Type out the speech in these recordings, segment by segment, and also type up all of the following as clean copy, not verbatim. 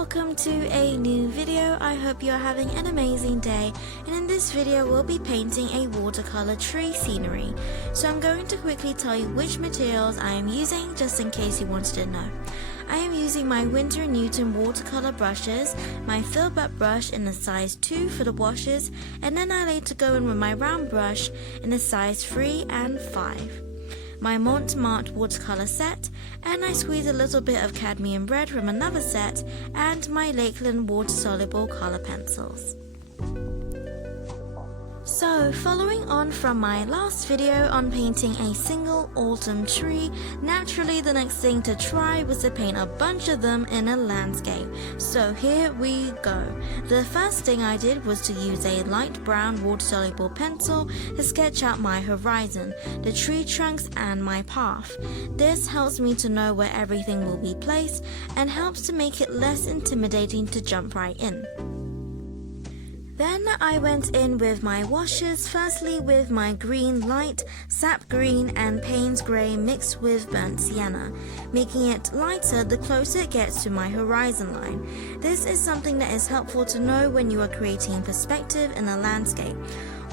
welcome to a new video. I hope you are having an amazing day, and in this video we'll be painting a watercolor tree scenery. So I'm going to quickly tell you which materials I am using just in case you wanted to know. I am using my Winsor & Newton watercolor brushes, my fill butt brush in a size 2 for the washes, and then I later go in with my round brush in a size 3 and 5. My Montmartre watercolor set, and I squeeze a little bit of cadmium red from another set, and my Lakeland water-soluble color pencils. So, following on from my last video on painting a single autumn tree, naturally the next thing to try was to paint a bunch of them in a landscape. So here we go. The first thing I did was to use a light brown water-soluble pencil to sketch out my horizon, the tree trunks and my path. This helps me to know where everything will be placed and helps to make it less intimidating to jump right in. Then I went in with my washes, firstly with my green light, sap green and Payne's grey mixed with burnt sienna, making it lighter the closer it gets to my horizon line. This is something that is helpful to know when you are creating perspective in a landscape.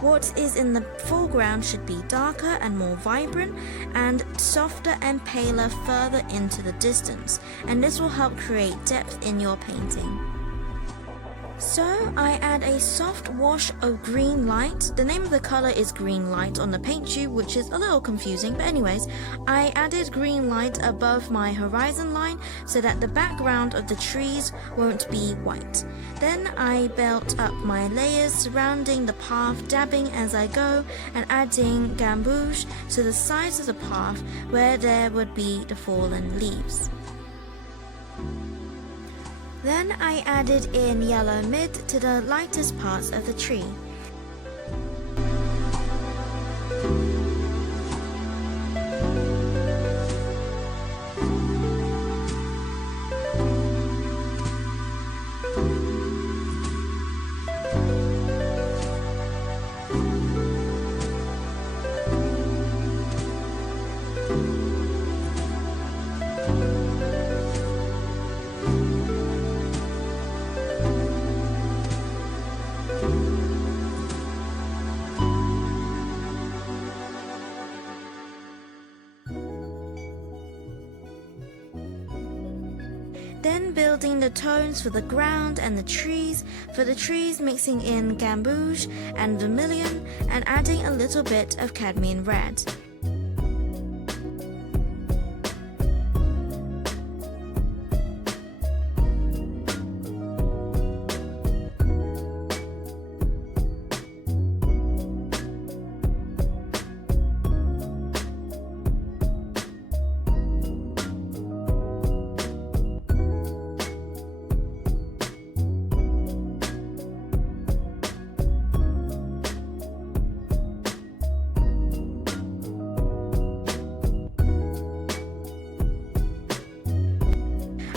What is in the foreground should be darker and more vibrant, and softer and paler further into the distance, and this will help create depth in your painting. So I add a soft wash of green light. The name of the color is green light on the paint tube, which is a little confusing, but anyways, I added green light above my horizon line so that the background of the trees won't be white. Then I built up my layers surrounding the path, dabbing as I go and adding gamboge to the sides of the path where there would be the fallen leaves. Then I added in yellow mid to the lightest parts of the tree. Then building the tones for the ground and the trees. For the trees, mixing in gamboge and vermilion and adding a little bit of cadmium red.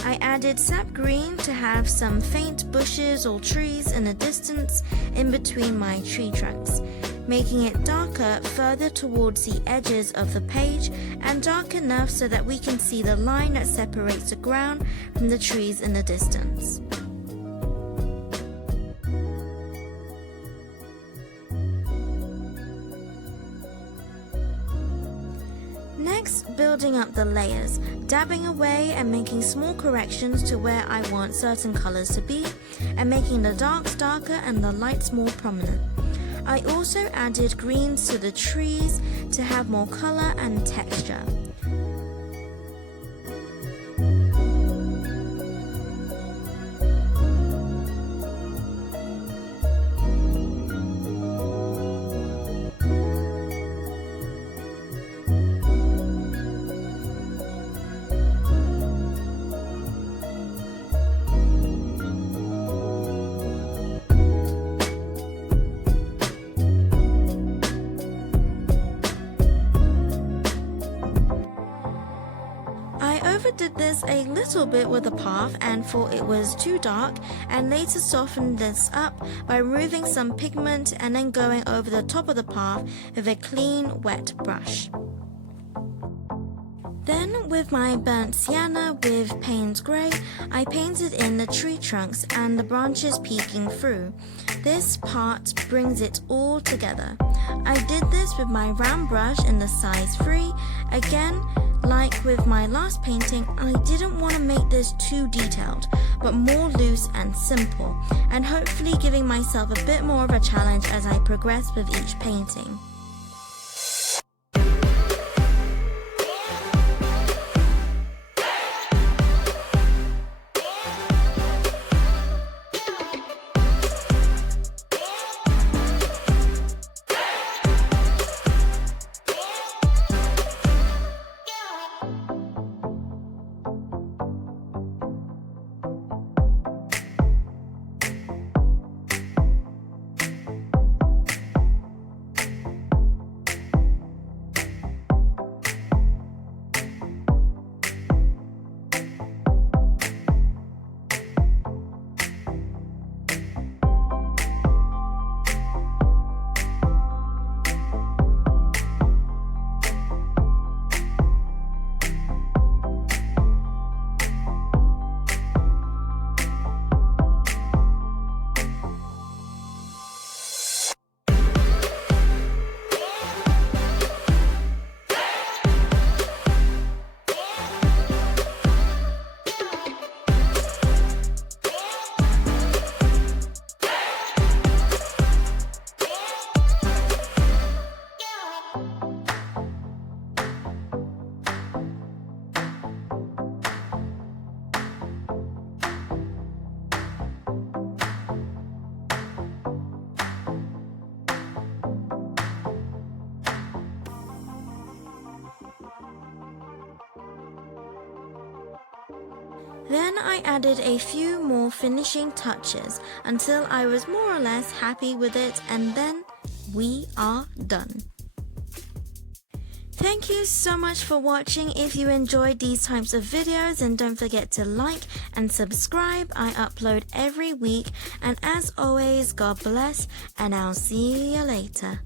I added sap green to have some faint bushes or trees in the distance in between my tree trunks, making it darker further towards the edges of the page and dark enough so that we can see the line that separates the ground from the trees in the distance. Next, building up the layers, dabbing away and making small corrections to where I want certain colors to be, and making the darks darker and the lights more prominent. I also added greens to the trees to have more color and texture. Did this a little bit with the path and thought it was too dark, and later softened this up by removing some pigment and then going over the top of the path with a clean wet brush. Then with my burnt sienna with Payne's Grey, I painted in the tree trunks and the branches peeking through. This part brings it all together. I did this with my round brush in the size 3. Again, like with my last painting, I didn't want to make this too detailed, but more loose and simple, and hopefully giving myself a bit more of a challenge as I progress with each painting. Then I added a few more finishing touches until I was more or less happy with it, and then we are done. Thank you so much for watching. If you enjoyed these types of videos, then don't forget to like and subscribe. I upload every week, and as always, God bless, and I'll see you later.